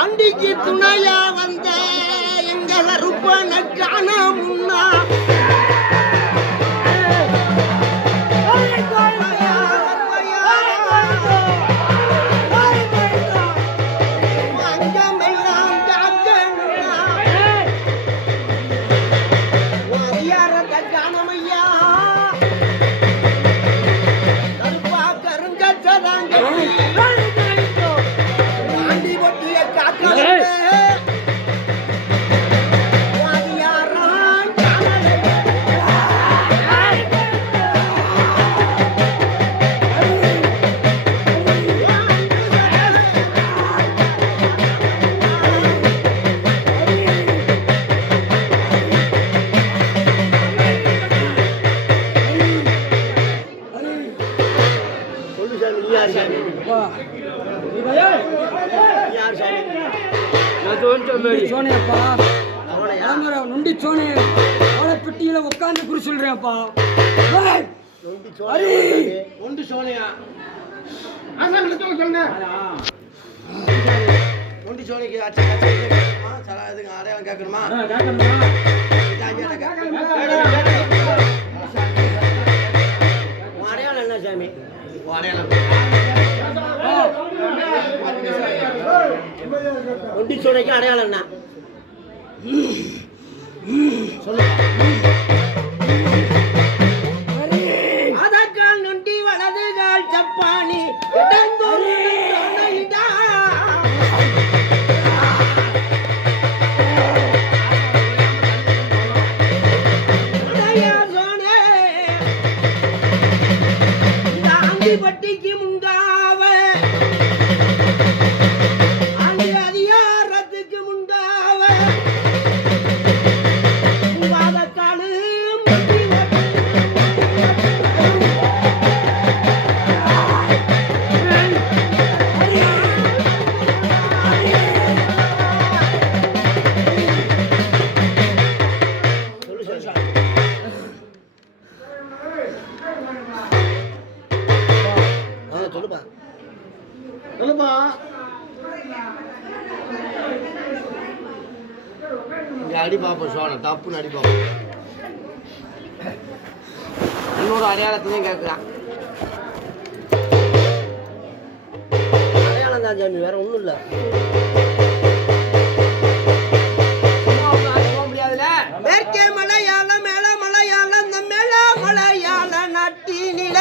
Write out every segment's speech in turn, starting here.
ஆண்டிக்கு துணையா வந்த எங்கள் அருப்பனுக்கான முன்னா சோனையப்பா நொண்டி சோனைய பெட்டியில உட்காந்து குறி சொல்றேன்ப்பா. ஒன்று சோனையா ஒண்டி சோனைக்கு அடையாளம் கேட்கணுமா? அடையாளம் என்ன சாமி? அடையாளம் ஒண்டி சோனைக்கு அடையாளம் என்ன சொல்லுங்க. அதற்கால் நொண்டி வலது கால் சப்பானி பட்டிக்கு முண்டாவ அங்கு அதிகாரத்துக்கு முண்டாவ வாதக்காலு சொல்லுப்பா. இங்க அடி பாப்போம் சோழ தப்புன்னு அடி பாப்போம். இன்னொரு அடையாளத்திலையும் கேட்குறான். அடையாளம் தான் சாமி, வேற ஒன்றும் இல்லை. மேற்கே மலையாளம் மேல மலையாளம் இந்த மேல மலையாள நாட்டினில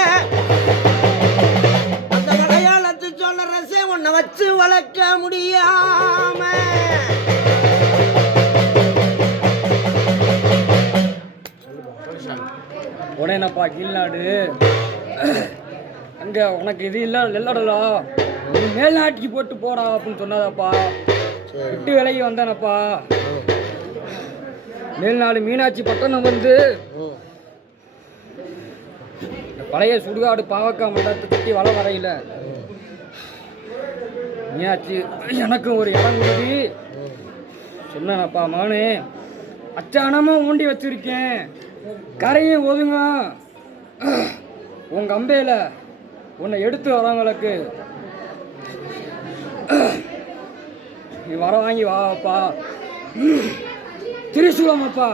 சொல்ல ரசே உன்னை வச்சு வளர்க்க முடியாம உடனேப்பா கீழ்நாடு அங்க உனக்கு இது இல்ல இல்லடா மேல்நாட்டுக்கு போட்டு போடா அப்படின்னு சொன்னாதாப்பா. விட்டு விலகி வந்தானப்பா. மேல்நாடு மீனாட்சி பட்டணம் வந்து பழைய சுடுகாடு பாவக்கா மண்டலத்தை கட்டி வள வரையில மீனாட்சி எனக்கும் ஒரு இடம் கொடுதி சொன்னப்பா. மகனே அச்சானமும் ஊண்டி வச்சிருக்கேன், கரையும் ஒதுங்க, உங்க அம்பையில உன்னை எடுத்து வரவங்களுக்கு நீ வர வாங்கி வாப்பா. திரிசூலமாப்பா.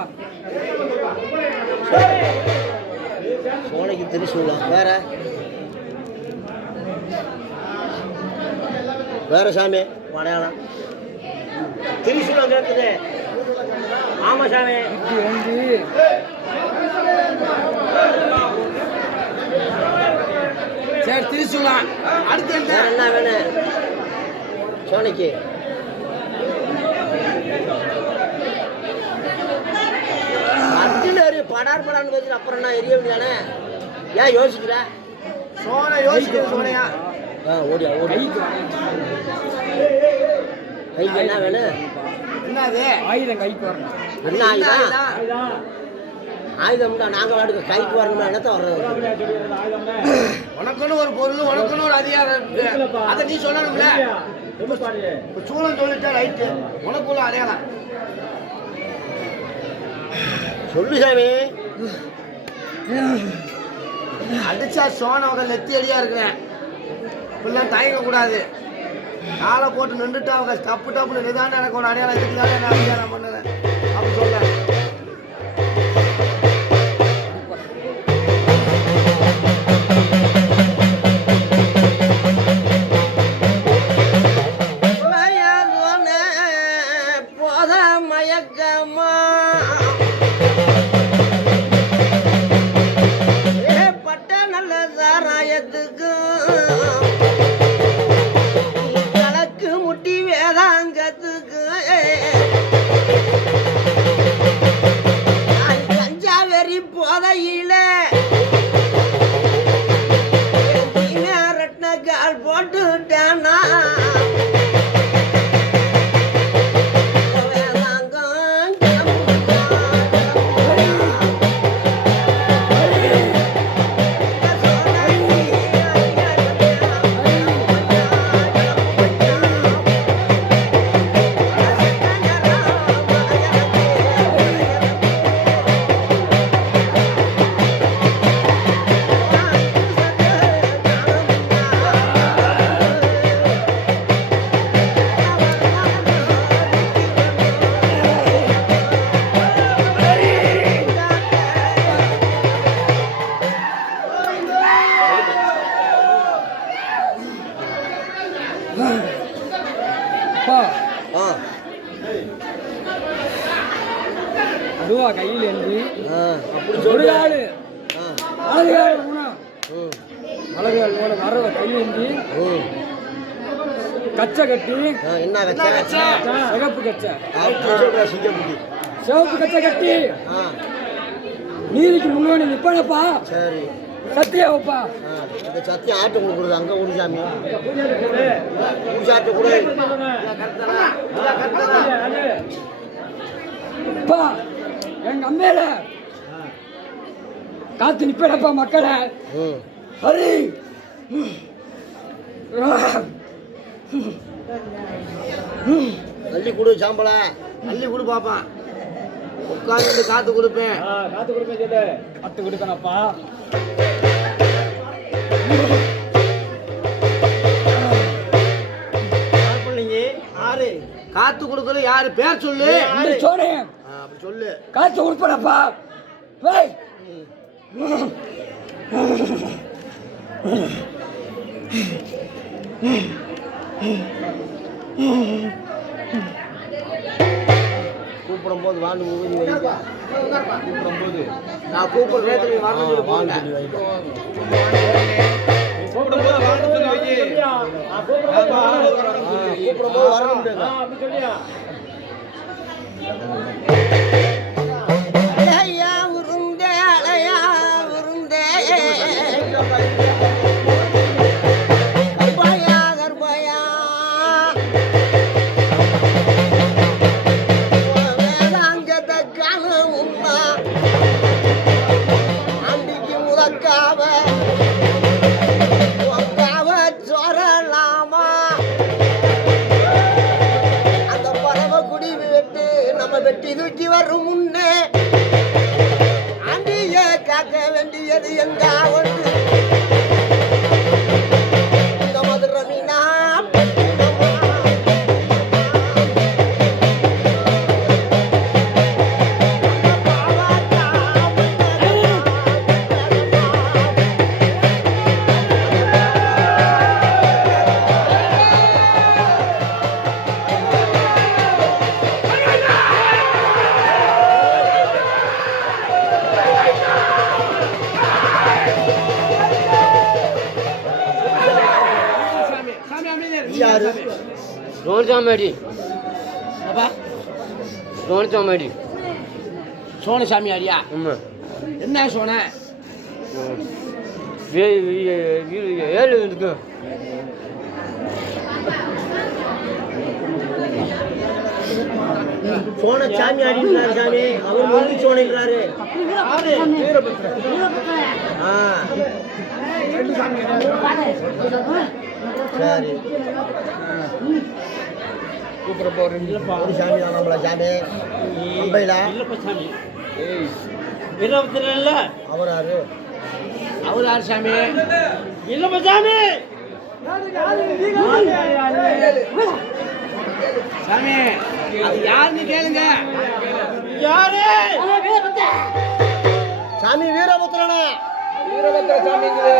சோலைக்கு திரிசூலம் வேற வேற சாமி மலையாளம் திரிசூலம் கேட்குது. ஆமா சாமி. வந்து சரி திரிசூலம். அடுத்து என்ன வேணும் சோனைக்கு? படார் படான்னு வச்சு அப்புறம் என்ன எரிய முடியானே? ஏன் யோசிக்கிற? சோனை யோசிக்கிற சோனையா? ஓடியா ஓடி. கைக்கு என்ன வேணும்? என்னது ஆயுதம் கைக்கு வரணும். என்ன ஆயுதம்? ஆயுதம்டா நாங்கள் வாடுக்க கைக்கு வரணுமா? என்னத்த வர்றது? உனக்குன்னு ஒரு பொருள், உனக்குன்னு ஒரு அதிகாரம் இருக்கு, அதை நீ சொல்லணும்ல. சூழல் சொல்லிட்டா ரைட்டு, உனக்குள்ள அடையாளம் சொல்லு சாமி. அடிச்சா சோன நெத்தி அடியா இருக்கிறேன். இப்பெல்லாம் தயங்க கூடாது. காலை போட்டு நின்றுட்டு அவங்க டப்பு டப்புன்னு நிதானம் எனக்கு ஒரு அடையாளம் இருக்குதானே நான் அடையாளம் பண்ணுறேன் அப்படி சொல்ல. மயக்கமா பட்ட நல்ல சாராயத்துக்கு கலக்கு முட்டி வேதாங்கத்துக்கு கஞ்சாவெறி போதையில ரட்ன கால் போட்டுட்டேன்னா அதுவா கையில் இருந்து ஒரு ஆளு அழகாடு அழகாடு வர கையில் இருந்து கச்சை கட்டி என்ன கச்சை சிகப்பு கச்சை சிவப்பு கச்சை கட்டி நீதிக்கு முன்னாடி நிப்பனப்பா. சரி சத்தியா வைப்பா. இந்த சத்தியம் ஆட்டு கொடுக்குறது அங்கே உரிசாமி உரிசாட்டு கூட அப்பா எங்க அம்மையில காத்து நிப்பேனப்பா மக்களை. ஹரி அள்ளி கொடு சாம்பல அள்ளி கொடு பாப்பான். உட்காந்து காத்து கொடுப்பேன். காத்து கொடுப்பேன் சொல்லு. காத்து கொடுப்பேனப்பா. ஆறு காத்து கொடுக்கறது யாரு பேர் சொல்லு. சொன்னேன் அப்படி சொல்லு. காத்து கொடுப்பேனப்பா. கூப்பிடும் போது வாண்டு ஊதி வைக்க. கூப்பிடும் போது நான் கூப்பிடுற நேரத்தில் வரணும் சொல்லி போங்க. கூப்பிடும் போது வரணும் சொல்லி வைக்க. கூப்பிடும் போது வரணும். அலையா உருண்டே அலையா உருண்டே கர்பாயா கர்பாயா வேதாங்கத்தை காணமுன்னா அன்றைக்கு முதக்காவ சொரலாமா அந்த பறவை குடி வெட்டு நம்ம வெட்டி தூக்கி வரும் முன்னே அண்டிய காக்க வேண்டியது எங்க ஒன்று இந்த மதுரை மீனா சோனசாமி அப்பா சோனசாமி சோனசாமி அடியா. என்ன சோன? 7 இருக்கு. சோனசாமி அடிக்கிறார் சாமி. அவர் வந்து சோனிக்கிறாரு. சரி கூப்பிட போறேன். ஒரு சாமி தான் நம்மள சாமி. மும்பையில் அவர் யாரு சாமி? இல்லப்பா சாமி சாமி அது யாருன்னு கேளுங்க. யாரு? சாமி வீரபுத்திரனா? வீரபத்திர சாமிங்களே.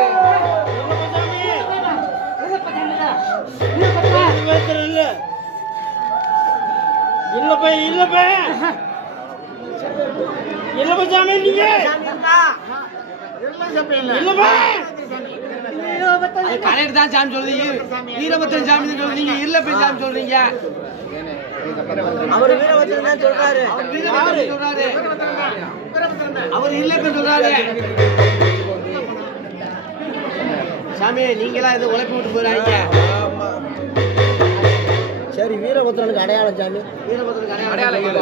இல்லப்பா சாமி நீங்க இல்லப்பா கரெக்ட் தான் சாமி சொல்றீங்க. வீரபத்திரன் சாமி சொல்றீங்க, நீங்க இல்லப்பன் சாமி சொல்றீங்க. அவர் வீரபத்திரன் தான் சொல்றாரு. வீரபத்திரன் சொல்றாரு, அவர் இல்லப்பன் சொல்றாரு. சாமி நீங்களா இதை உழைப்பு விட்டு போறாங்க. சரி வீரபத்திரனுக்கு அடையாளம் சாமி. வீரபத்திரனுக்கு அடையாளம் சொல்லு.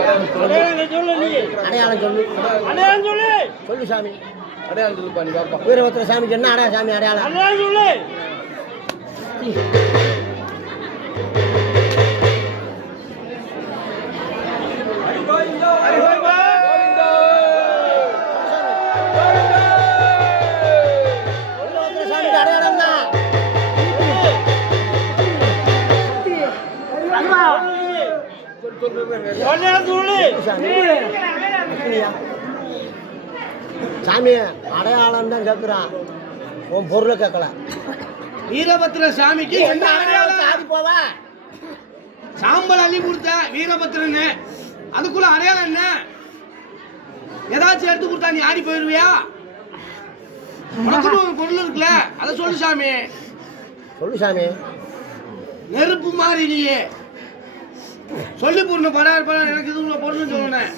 அடையாளம் சொல்லு. சொல்லு சாமி. அடையாளம் சொல்லுப்பா நீ பாப்பா. வீரபத்திர சாமிக்கு என்ன அடையாளம் சாமி? அடையாளம் சொல்லு. அடையாளம் தான் சாமி. அடையாளம் தான் கேட்கிறான், உன் பொருளை கேட்கல. வீரபத்திர சாமிக்கு என்ன அடையாளம்? ஆடி போவ சாம்பல் அள்ளி கொடுத்த வீரபத்திரன்னு அதுக்குள்ள அடையாளம் என்ன? ஏதாச்சும் எடுத்து கொடுத்தா நீ ஆடி போயிருவியா? உனக்குன்னு ஒரு பொருள் இருக்குல்ல, அதை சொல்லு சாமி. சொல்லு சாமி. நெருப்பு மாதிரி நீ சொல்லி போடணும். படம் எனக்கு இது உள்ள பொருள்னு சொல்லணும்.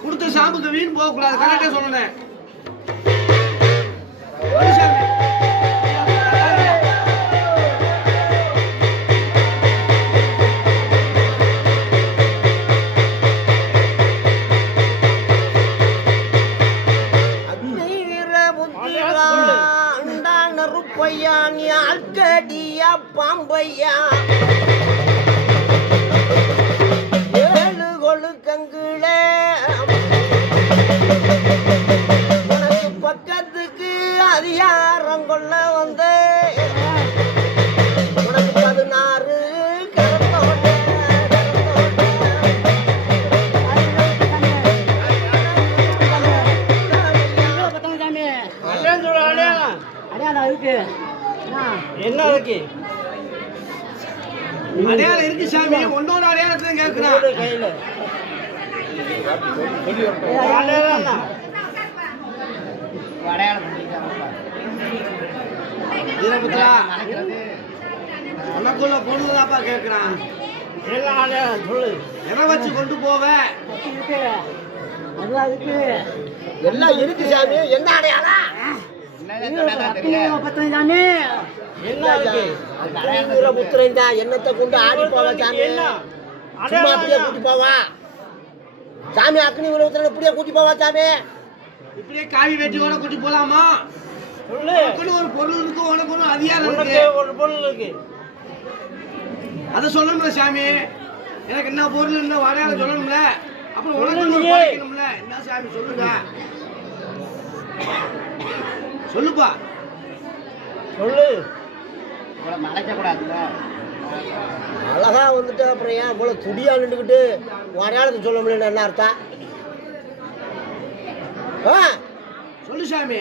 கொடுத்த சாம்புக்கு வீண் போகக்கூடாது, கரெக்டா சொல்லணும். சொல்லு சாமி. நெருப்பையா நீ அல்கடியா பாம்பையா ஏழு கொழுக்கங்குளே உனக்கு பக்கத்துக்கு அதிகாரம் கொள்ள வந்து உனக்கு 16 கரத்தோட என்ன இருக்கு? அடையாளம் இருக்கு சாமி. ஒன்னோட அடையாளத்தை கேட்கிறான். கையில வீரபத்ரா உனக்குள்ள பொண்ணுதாப்பா கேட்கிறான். சொல்லு. எதை வச்சு கொண்டு போவ? எல்லாம் இருக்கு சாமி. என்ன அடையாளம்? வீரபுத்திரன் தான். என்னத்தை கொண்டு ஆடி போவா சாமி? சும்மா அப்படியே கூட்டி போவா சாமி. அக்னி வீரபுத்திரன் இப்படியே கூட்டி போவா சாமி. இப்படியே காவி வேட்டியோட கூட்டி போலாமா? உனக்குன்னு ஒரு பொருள் இருக்கு, உனக்கு ஒரு அதிகாரம் இருக்கு. ஒரு பொருள் இருக்கு, அதை சொல்லணும்ல சாமி. எனக்கு என்ன பொருள் என்ன அடையாளம் சொல்லணும்ல. அப்புறம் உனக்கு படிக்கணும்ல. என்ன சாமி சொல்லுங்க, சொல்லுப்பா. சொல்லு. அழகா வந்துட்டு அப்புறம் ஏன் இவ்வளவு துடியா நின்றுக்கிட்டு அடையாளத்தை சொல்ல முடியல? என்ன அர்த்தம்? சொல்லு சாமி.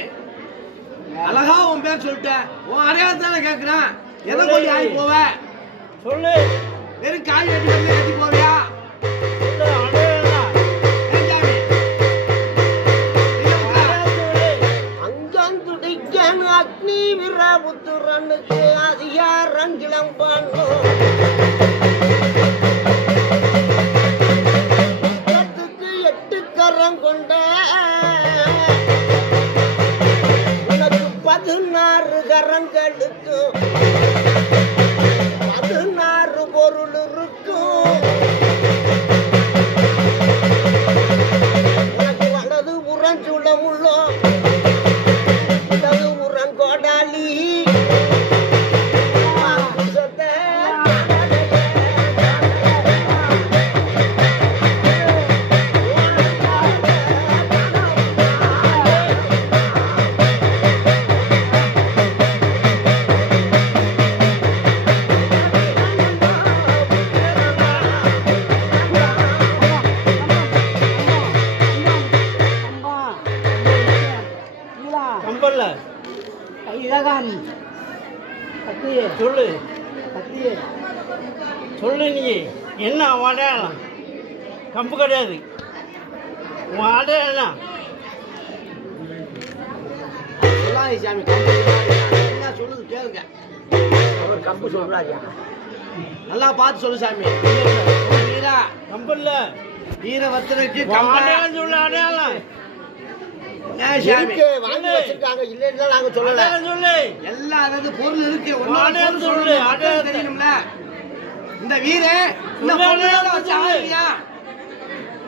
அழகா உன் பேர் சொல்லிட்டேன், உன் அடையாளத்தான கேட்கிறேன். எதை கொண்டு ஆகி போவ? சொல்லு. வெறும் காய் வெட்டி கட்டி போவியா? அங்கம் துடிக்க அக்னி வீரபுத்திரனுக்கு அதிகாரம் கிளம்பணும். யுத்தத்துக்கு 8 கரம் கொண்ட உனக்கு 16 கரங்களுக்கும் 16 பொருள் இருக்கும். உனக்கு வலது புறஞ்சுளமுள்ளோம், இடது புறங்கோடாலி அடகம் கத்தி சொல்லு கத்தி சொல்லு நீ என்ன அடையாளம் கம்பு கிடையாது உன் அடையாளம் என்ன சொல்லாங்க சாமி என்ன சொல்லுது கேளுங்க. அவர் கம்பு சொல்றாரு. நல்லா பார்த்து சொல்லு சாமி. வீரா கம்பு இல்லை வீரவர்த்தனுக்கு அடையாளம் சொல்லு அடையாளம் சாமி வாங்கி வச்சிருக்காங்க இல்லைன்னு நாங்க சொல்லல. அடையாளம் சொல்லு எல்லாம் அதாவது பொருள் இருக்கு. அடையாளம் சொல்லு அடையாளம் தெரியணும்ல. இந்த வீர இந்த சொல்லு, பொருளை அடையாளம் வச்சு சொல்லு. ஆடுறியா?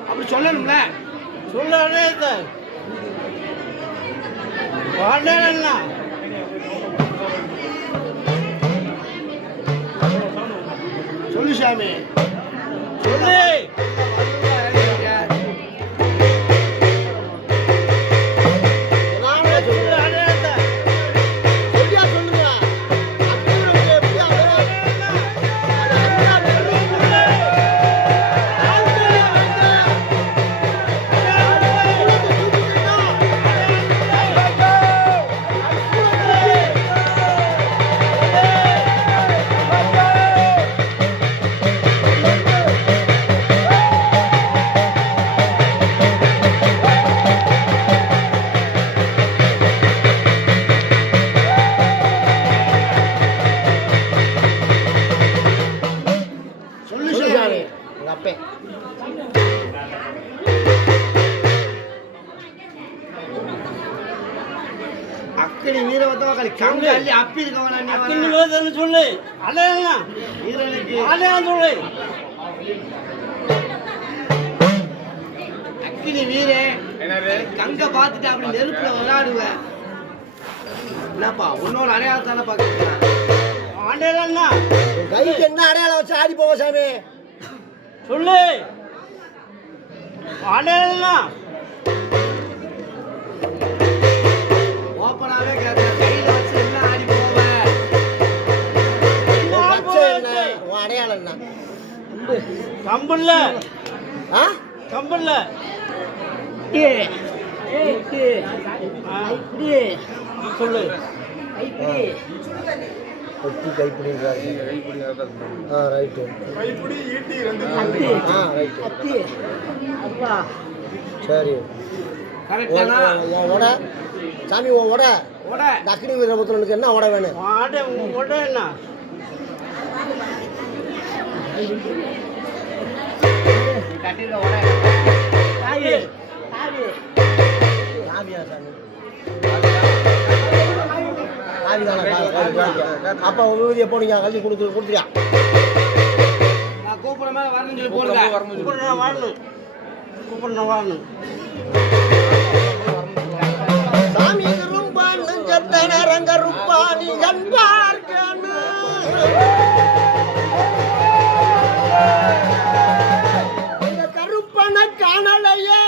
அப்படி சொல்லணும்ல. சொல்லு அடையாளத்தை அடையாளம் என்ன சொல்லு சாமி. சொல்லு சொல்லு அடையாளத்தை சரியா சொல்லுங்க. சொல்லு சொல்லு சாமி. சாமி. உங்க அப்பே அக்கடி வீரவர்த்தவ கம்பி அள்ளி அப்பி இருக்கவனா நீ அக்கினி வர. வேதனை சொல்லு அடையாளம் வீரனுக்கு அடையாளம் சொல்லு அக்கினி வீரே கங்க பார்த்துட்டு அப்படி நெருப்புல விளையாடுவேன். என்னப்பா உன்னோட அடையாளத்தான பாக்குறேன். அடையாளம் என்ன உன் கைக்கு என்ன அடையாளம் வச்சு ஆடி போவோம் சாமி. சொல்லு அடையாளம் என்ன ஓப்பனாவே கேட்கிறேன். கையில வச்சு என்ன ஆடி போவேன். உன் கச்சை என்ன உன் அடையாளம் என்ன? கம்பு இல்லை ஆ கம்பு இல்லை சொல்லு கொத்தி கைப்பிடின்றாரு. ஆ ரைட்டு. ஆ ரைட்டு. சரி. கரெக்டானா? உன் உடை சாமி உன் உடை ஓட இந்த அக்னி வீரபுத்திரனுக்கு என்ன உடை வேணும்? ஆடை உடை என்ன கட்டிருக்க ஓட சாமியா சாமி அப்பா விபூதியை போனீங்க கல்வி கொடுத்துறியா? நான் கூப்பிட மேல வரணும்னு சொல்லி போடுங்க. கூப்பிடுறேன் வரணும் கூப்பிடுறேன் வரணும் சாமி ரொம்ப நெஞ்சத்தை நரங்க ருப்பாணி கண்பார்க்கணும். இந்த கருப்பனை காணலையே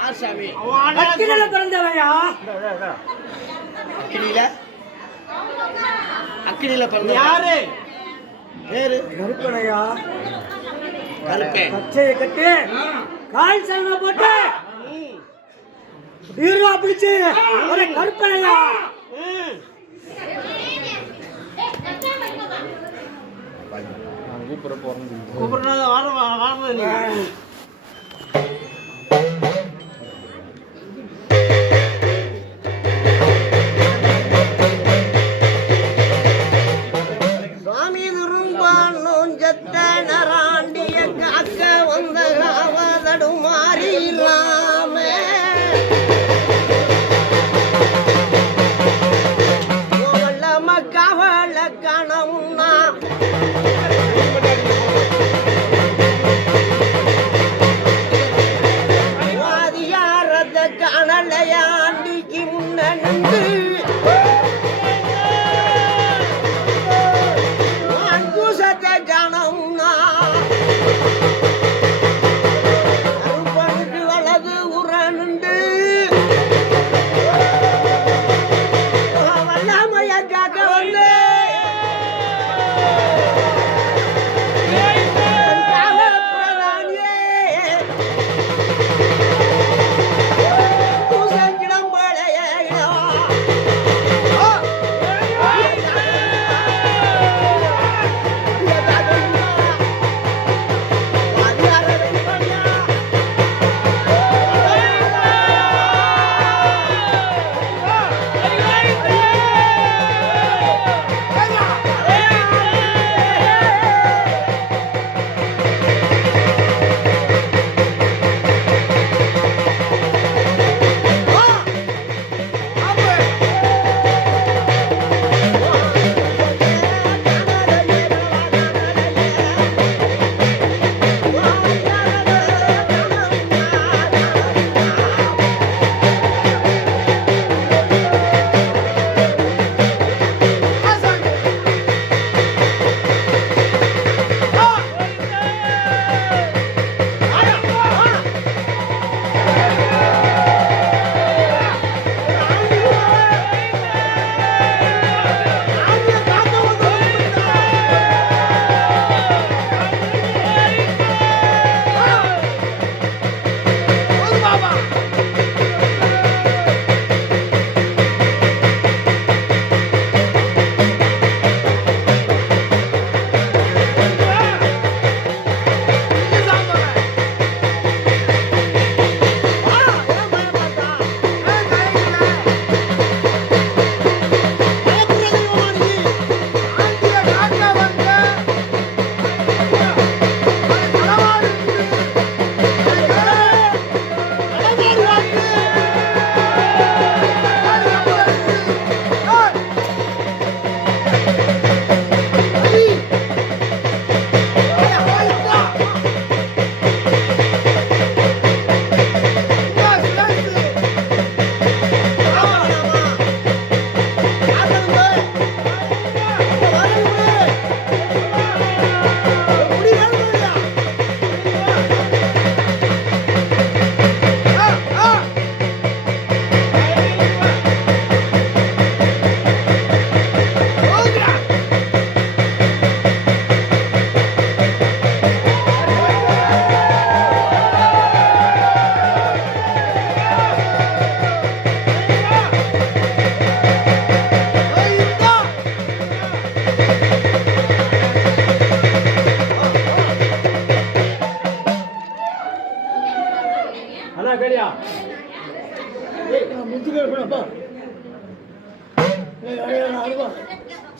ஆ சாமி. பிறந்தவையா அக்கினியில அக்கினியில பிறந்த யாரு பேரு கருப்பனையா கருப்பே. கச்சையை கட்டி கால் சலனை போட்டு ஹீரோ பிடிச்சு ஒரு கருப்பனையா கூப்பிடுறது வரது நீ சுவாமி திரும்பான் நோஞ்சத்த நராண்டிய காக்க வந்த கணம்னா வாதியாரத கணலையாண்டிக்கு முன்ன நின்று அங்குசத்தை கணம்னா அருப்பனுக்கு வலது உரணுண்டு வல்லாமைய காக்க வந்து பிரதானியே பூசங்கிடம் பழைய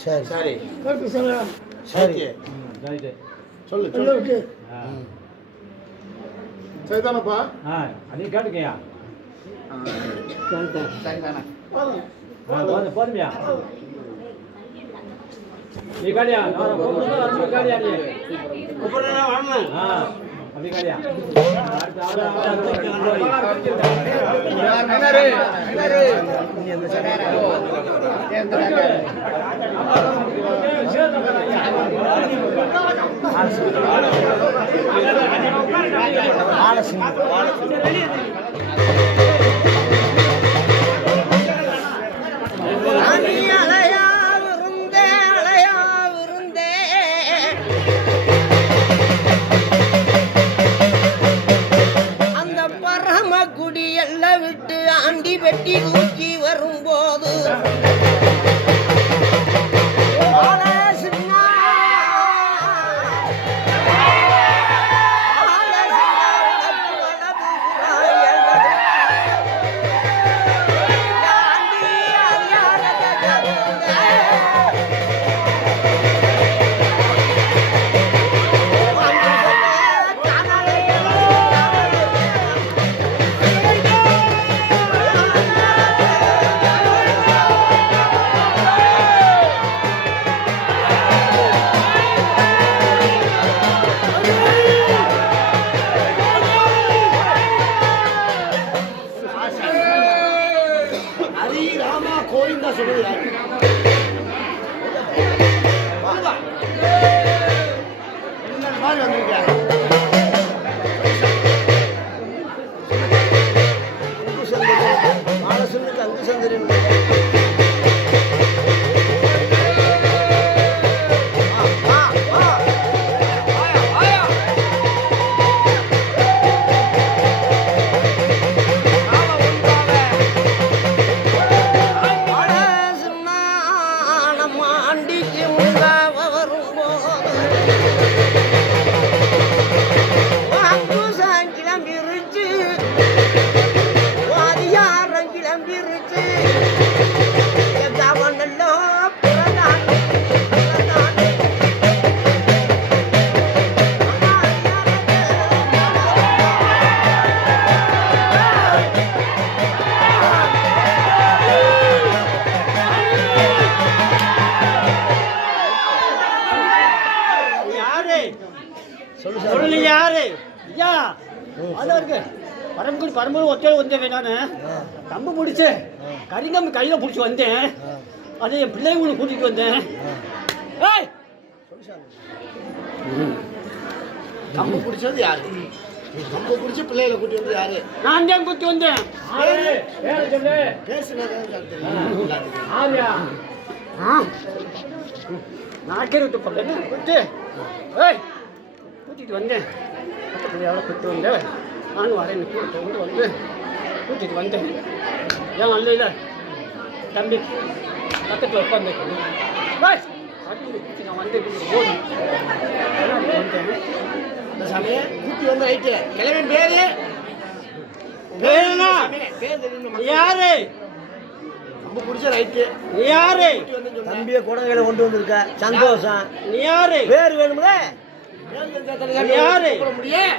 சரி சரி சரி சொல்லு சொல்லு சரிதானப்பா நீ கேட்டுக்கையா சரிதானே போதுமையா நீ காலியா காலியா நீ வரணும் அப்படி காலியா விட்டு ஆண்டி வெட்டி ஊக்கி வரும்போது மாதிரி வந்திருக்க மாலசுக்கு அங்கு சந்திரன் சொல்லு யாரு ஐயா அதான் இருக்கு பரம்பு பரம்பு ஒத்தையில் வந்தேன் நான் கம்பு பிடிச்சி கரிங்கம்பு கையில் பிடிச்சி வந்தேன் அது என் பிள்ளைங்க கூட்டிகிட்டு வந்தேன் ஏய் கம்பு பிடிச்சது யாரு கம்பு பிடிச்சி பிள்ளைகளை கூட்டி வந்து யாரு நான் தான் கூட்டி வந்தேன் நாக்கே விட்டு போட்டேன் கூட்டு ஏய் கூட்டிகிட்டு வந்தேன் பக்கத்தில் எவ்வளோ கூப்பிட்டு வந்தேன் நானும் வரேன் கூப்பிட்டு வந்து கூட்டிகிட்டு வந்தேன் ஏன் அல்ல இல்லை தம்பி பக்கத்தில் உட்காந்துருக்கேன் பாய் நான் வந்து போதும் வந்தேன் இந்த சமயம் கூட்டி வந்து ரைட்டு கிளம்பி பேரு பேருண்ணா பேர் தெரியும் யாரு கம்பு பிடிச்ச ரைட்டு நீ யாரு தம்பியை குடங்கையில கொண்டு வந்திருக்க சந்தோஷம் நீ யாரு பேர் வேணும்ல யாரு முடியும்